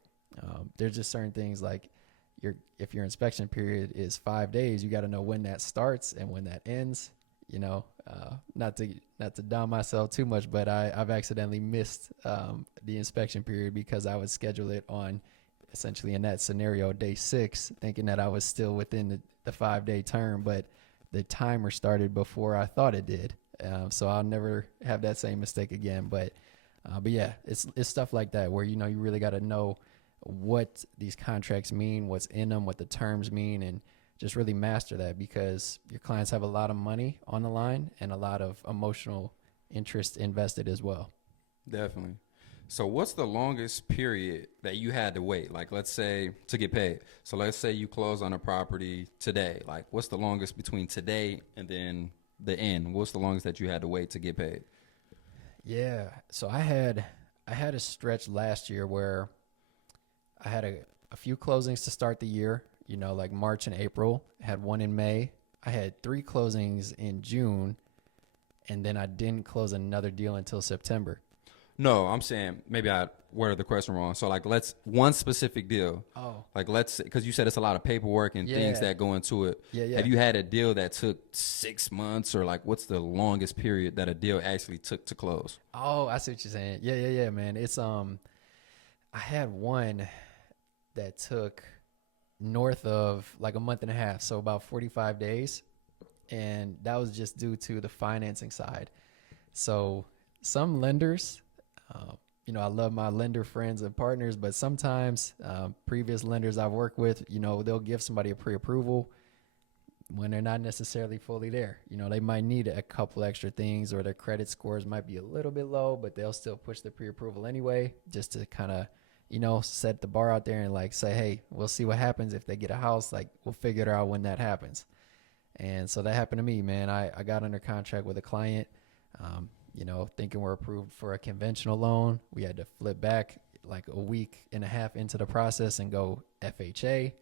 there's just certain things like if your inspection period is 5 days, you got to know when that starts and when that ends. Not to down myself too much, but I've accidentally missed the inspection period because I would schedule it on essentially in that scenario day 6, thinking that I was still within the 5-day term, but the timer started before I thought it did. So I'll never have that same mistake again. But yeah, it's stuff like that where you really got to know what these contracts mean, what's in them, what the terms mean, and just really master that, because your clients have a lot of money on the line and a lot of emotional interest invested as well. Definitely. So what's the longest period that you had to wait? Like, let's say to get paid. So let's say you close on a property today. Like, what's the longest between today and then the end? What's the longest that you had to wait to get paid? Yeah. So I had a stretch last year where I had a few closings to start the year, like March and April. I had one in May. I had 3 closings in June, and then I didn't close another deal until September. No, I'm saying maybe I worded the question wrong. So like, one specific deal. Oh. Like because you said it's a lot of paperwork and things that go into it. Yeah. Have you had a deal that took 6 months, or like what's the longest period that a deal actually took to close? Oh, I see what you're saying. Yeah, man. It's I had one that took north of like a month and a half, so about 45 days, and that was just due to the financing side. So some lenders, I love my lender friends and partners, but sometimes previous lenders I've worked with, they'll give somebody a pre-approval. when they're not necessarily fully there. You know, they might need a couple extra things, or their credit scores might be a little bit low, but they'll still push the pre-approval anyway, just to kind of, you know, set the bar out there and like say, hey, we'll see what happens if they get a house. Like, we'll figure it out when that happens. And so that happened to me, man. I got under contract with a client, you know, thinking we're approved for a conventional loan. We had to flip back like a week and a half into the process and go FHA.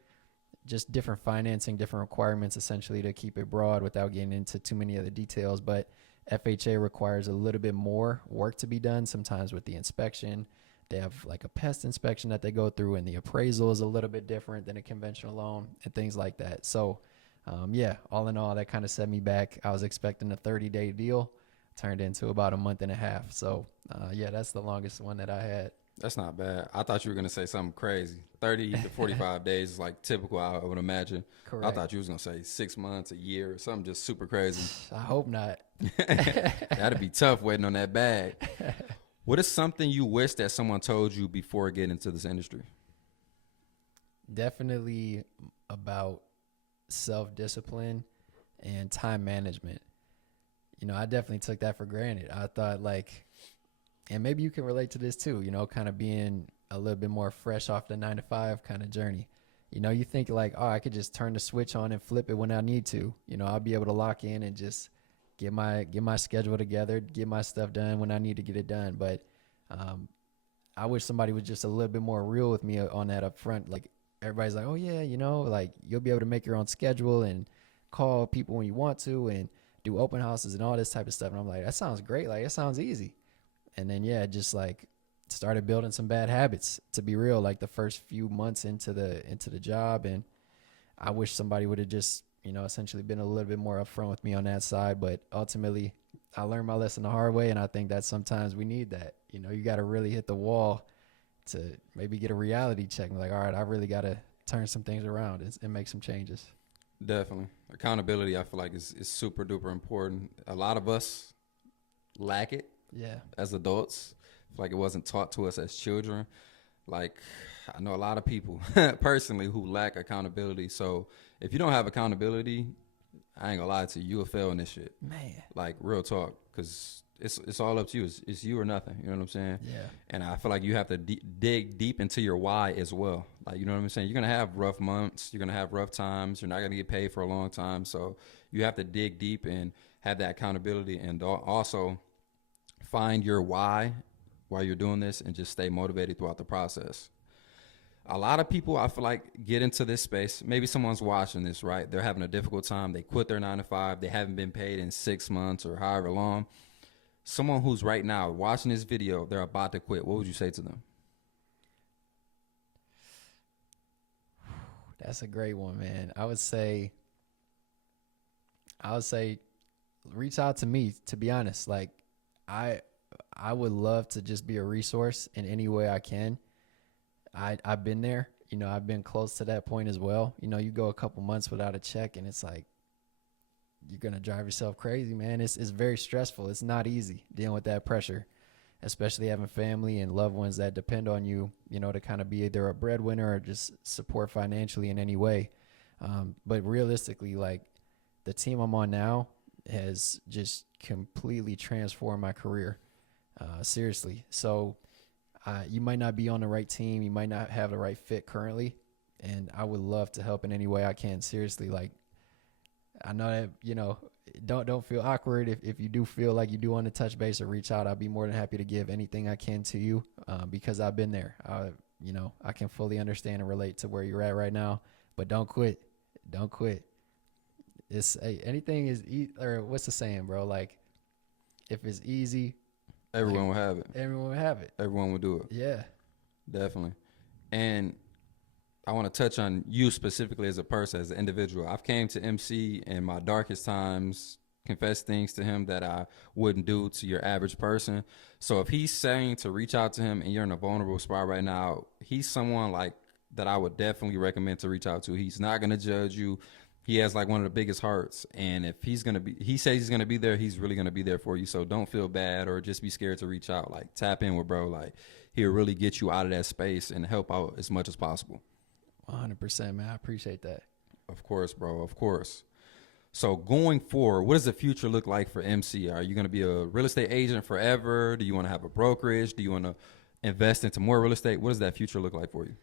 Just different financing, different requirements essentially to keep it broad without getting into too many of the details. But FHA requires a little bit more work to be done sometimes with the inspection. They have like a pest inspection that they go through, and the appraisal is a little bit different than a conventional loan and things like that. So yeah, all in all, that kind of set me back. I was expecting a 30-day deal, turned into about a month and a half. So yeah, that's the longest one that I had. That's not bad. I thought you were going to say something crazy. 30 to 45 days is like typical, I would imagine. Correct. I thought you was going to say 6 months, a year, or something just super crazy. I hope not. That'd be tough waiting on that bag. What is something you wish that someone told you before getting into this industry? Definitely about self-discipline and time management. You know, I definitely took that for granted. I thought like, and maybe you can relate to this too, you know, kind of being a little bit more fresh off the 9 to 5 kind of journey. You know, you think like, oh, I could just turn the switch on and flip it when I need to. You know, I'll be able to lock in and just get my schedule together, get my stuff done when I need to get it done. But I wish somebody was just a little bit more real with me on that up front. Like, everybody's like, oh yeah, you know, like you'll be able to make your own schedule and call people when you want to and do open houses and all this type of stuff. And I'm like, that sounds great. Like, it sounds easy. And then, yeah, just like started building some bad habits, to be real, like the first few months into the job. And I wish somebody would have just, you know, essentially been a little bit more upfront with me on that side. But ultimately, I learned my lesson the hard way. And I think that sometimes we need that. You know, you got to really hit the wall to maybe get a reality check. Like, all right, I really got to turn some things around and make some changes. Definitely. Accountability, I feel like, is super duper important. A lot of us lack it. Yeah. As adults. I feel like it wasn't taught to us as children. Like, I know a lot of people personally who lack accountability. So if you don't have accountability, I ain't gonna lie to you, you'll fail in this shit. Man. Like, real talk, because it's all up to you. It's you or nothing. You know what I'm saying? Yeah. And I feel like you have to dig deep into your why as well. Like, you know what I'm saying? You're gonna have rough months. You're gonna have rough times. You're not gonna get paid for a long time. So you have to dig deep and have that accountability, and also find your why while you're doing this, and just stay motivated throughout the process. A lot of people, I feel like, get into this space. Maybe someone's watching this, right? They're having a difficult time. They quit their 9 to 5. They haven't been paid in 6 months or however long. Someone who's right now watching this video, they're about to quit. What would you say to them? That's a great one, man. I would say reach out to me, to be honest. Like, I would love to just be a resource in any way I can. I've been there. You know, I've been close to that point as well. You know, you go a couple months without a check and it's like, you're going to drive yourself crazy, man. It's very stressful. It's not easy dealing with that pressure, especially having family and loved ones that depend on you, you know, to kind of be either a breadwinner or just support financially in any way. But realistically, like, the team I'm on now has just completely transformed my career. Seriously. So you might not be on the right team. You might not have the right fit currently. And I would love to help in any way I can. Seriously. Like, I know that, you know, don't feel awkward. If you do feel like you do want to touch base or reach out, I'll be more than happy to give anything I can to you, because I've been there. You know, I can fully understand and relate to where you're at right now, but don't quit. Don't quit. It's anything is or what's the saying, bro? Like, if it's easy, Everyone will have it. everyone will have it. Everyone will do it. Yeah. Definitely. And I want to touch on you specifically as a person, as an individual. I've came to MC in my darkest times, confessed things to him that I wouldn't do to your average person. So if he's saying to reach out to him and you're in a vulnerable spot right now, he's someone like that I would definitely recommend to reach out to. He's not going to judge you. He has like one of the biggest hearts. And if he says he's going to be there, he's really going to be there for you. So don't feel bad or just be scared to reach out. Like, tap in with bro. Like, he'll really get you out of that space and help out as much as possible. 100%, man. I appreciate that. Of course, bro. Of course. So going forward, what does the future look like for MC? Are you going to be a real estate agent forever? Do you want to have a brokerage? Do you want to invest into more real estate? What does that future look like for you?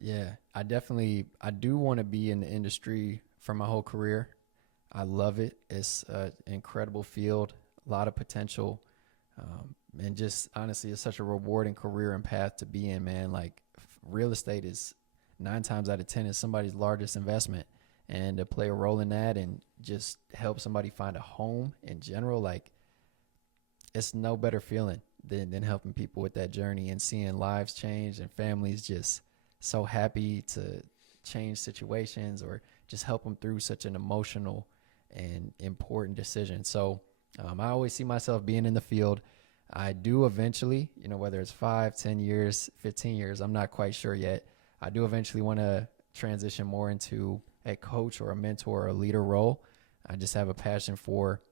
Yeah, I do want to be in the industry for my whole career. I love it. It's an incredible field, a lot of potential, and just honestly, it's such a rewarding career and path to be in, man. Like real estate is 9 times out of 10 is somebody's largest investment, and to play a role in that and just help somebody find a home in general, like it's no better feeling than helping people with that journey and seeing lives change and families just so happy to change situations or just help them through such an emotional and important decision. So I always see myself being in the field. I do eventually, whether it's 5, 10 years, 15 years, I'm not quite sure yet. I do eventually want to transition more into a coach or a mentor or a leader role. I just have a passion for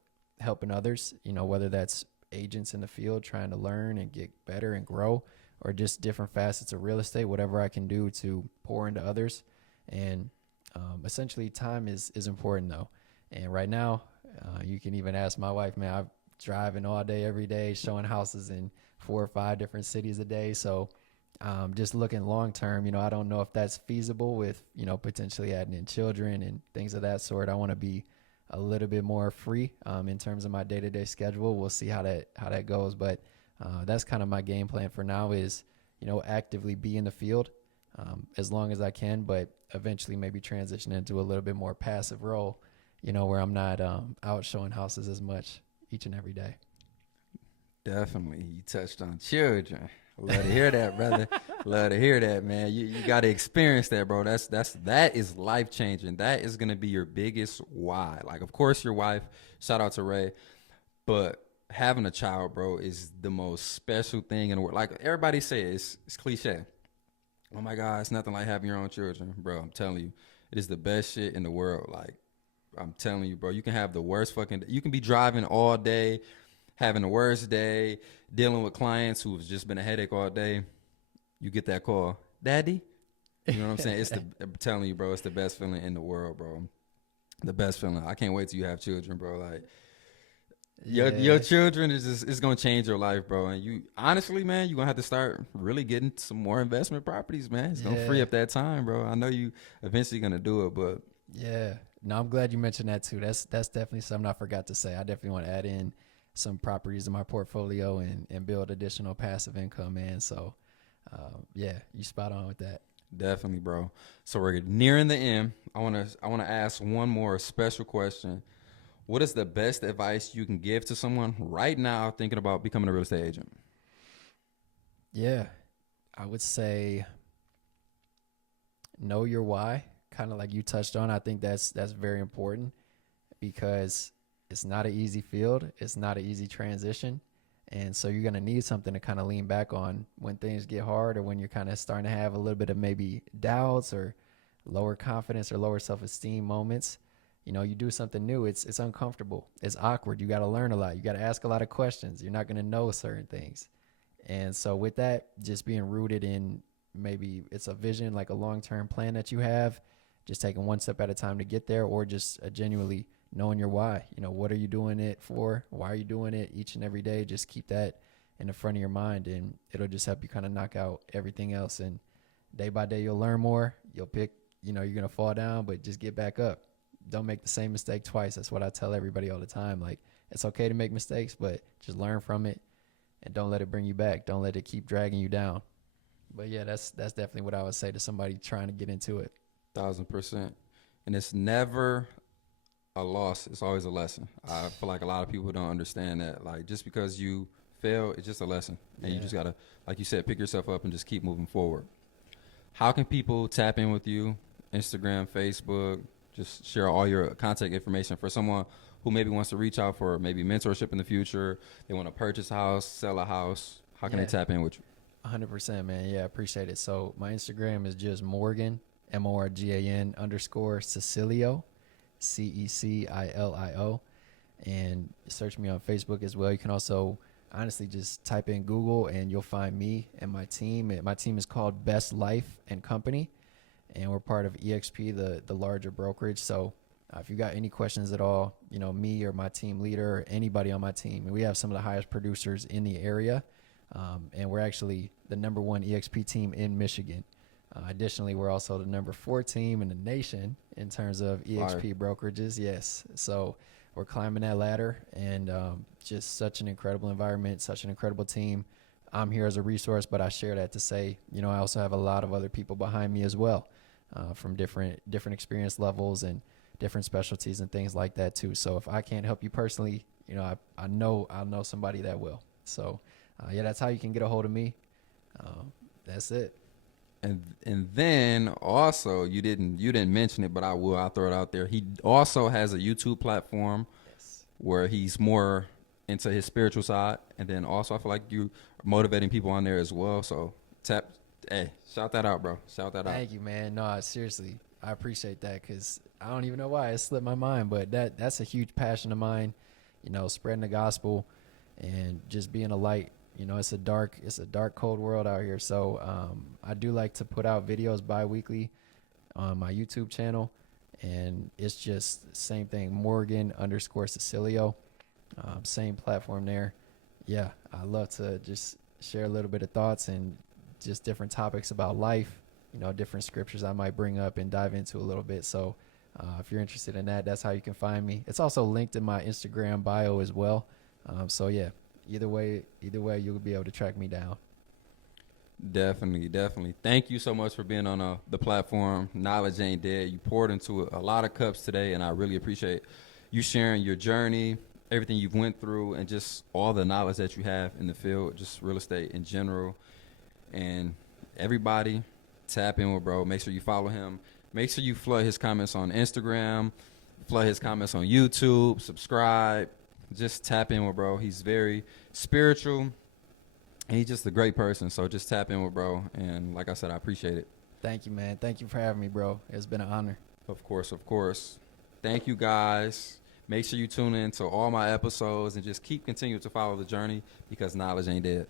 helping others, whether that's agents in the field trying to learn and get better and grow, or just different facets of real estate, whatever I can do to pour into others. And essentially time is important though. And right now, you can even ask my wife, man, I'm driving all day, every day, showing houses in 4 or 5 different cities a day. So just looking long term, I don't know if that's feasible with, potentially adding in children and things of that sort. I want to be a little bit more free in terms of my day-to-day schedule. We'll see how that goes. But that's kind of my game plan for now is, actively be in the field as long as I can, but eventually maybe transition into a little bit more passive role, where I'm not out showing houses as much each and every day. Definitely. You touched on children. Love to hear that, brother. Love to hear that, man. You got to experience that, bro. That is life changing. That is gonna be your biggest why. Like, of course, your wife. Shout out to Ray, but having a child, bro, is the most special thing in the world. Like everybody says, it's cliche. Oh my God, it's nothing like having your own children, bro. I'm telling you, it is the best shit in the world. Like, I'm telling you, bro. You can have the worst fucking. You can be driving all day, having the worst day, dealing with clients who've just been a headache all day. You get that call, Daddy. You know what I'm saying? I'm telling you, bro, it's the best feeling in the world, bro. The best feeling. I can't wait till you have children, bro. Like your children is gonna change your life, bro. And you honestly, man, you're gonna have to start really getting some more investment properties, man. It's gonna free up that time, bro. I know you eventually gonna do it, but yeah. No, I'm glad you mentioned that too. That's definitely something I forgot to say. I definitely want to add in some properties in my portfolio and build additional passive income, man. So yeah, you spot on with that. definitely, bro. So we're nearing the end. I wanna ask one more special question. What is the best advice you can give to someone right now thinking about becoming a real estate agent? Yeah, I would say know your why, kind of like you touched on. I think that's very important because it's not an easy field. It's not an easy transition. And so you're going to need something to kind of lean back on when things get hard or when you're kind of starting to have a little bit of maybe doubts or lower confidence or lower self-esteem moments. You do something new. It's uncomfortable. It's awkward. You got to learn a lot. You got to ask a lot of questions. You're not going to know certain things. And so with that, just being rooted in maybe it's a vision, like a long-term plan that you have, just taking one step at a time to get there, or just genuinely knowing your why. What are you doing it for? Why are you doing it each and every day? Just keep that in the front of your mind, and it'll just help you kind of knock out everything else. And day by day, you'll learn more. You'll pick, you're going to fall down, but just get back up. Don't make the same mistake twice. That's what I tell everybody all the time. Like, it's okay to make mistakes, but just learn from it and don't let it bring you back. Don't let it keep dragging you down. But yeah, that's definitely what I would say to somebody trying to get into it. 1,000%. And it's never a loss. It's always a lesson. I feel like a lot of people don't understand that. Like, just because you fail, it's just a lesson. And you just got to, like you said, pick yourself up and just keep moving forward. How can people tap in with you? Instagram, Facebook, just share all your contact information for someone who maybe wants to reach out for maybe mentorship in the future. They want to purchase a house, sell a house. How can they tap in with you? 100%, man. Yeah, I appreciate it. So my Instagram is just Morgan, MORGAN _ Cecilio, CECILIO. And search me on Facebook as well. You can also honestly just type in Google and you'll find me and my team. My team is called Best Life and Company. And we're part of EXP, the larger brokerage. So If you got any questions at all, you know, me or my team leader, or anybody on my team, and we have some of the highest producers in the area. And we're actually the #1 EXP team in Michigan. Additionally, we're also the #4 team in the nation in terms of EXP brokerages. Yes. So we're climbing that ladder, and just such an incredible environment, such an incredible team. I'm here as a resource, but I share that to say, you know, I also have a lot of other people behind me as well, from different experience levels and different specialties and things like that too. So if I can't help you personally, you know, I know somebody that will. So yeah, that's how you can get a hold of me. That's it. And then also you didn't mention it, but I'll throw it out there. He also has a YouTube platform where he's more into his spiritual side, and then also I feel like you are motivating people on there as well. So shout that out, bro. Shout that out. Thank you, man. No, seriously, I appreciate that, because I don't even know why it slipped my mind, but that's a huge passion of mine. You know, spreading the gospel and just being a light. You know, it's a dark, cold world out here. So I do like to put out videos bi-weekly on my YouTube channel, and it's just the same thing, Morgan_Cecilio, same platform there. Yeah, I love to just share a little bit of thoughts and just different topics about life, you know, different scriptures I might bring up and dive into a little bit. So if you're interested in that, that's how you can find me. It's also linked in my Instagram bio as well. So yeah. Either way, you'll be able to track me down. Definitely. Thank you so much for being on the platform. Knowledge Ain't Dead. You poured into a lot of cups today, and I really appreciate you sharing your journey, everything you've went through, and just all the knowledge that you have in the field, just real estate in general. And everybody, tap in with bro. Make sure you follow him. Make sure you flood his comments on Instagram, flood his comments on YouTube, subscribe. Just tap in with bro. He's very spiritual, and he's just a great person. So just tap in with bro. And like I said, I appreciate it. Thank you, man. Thank you for having me, bro. It's been an honor. Of course. Thank you, guys. Make sure you tune in to all my episodes and just continuing to follow the journey, because knowledge ain't dead.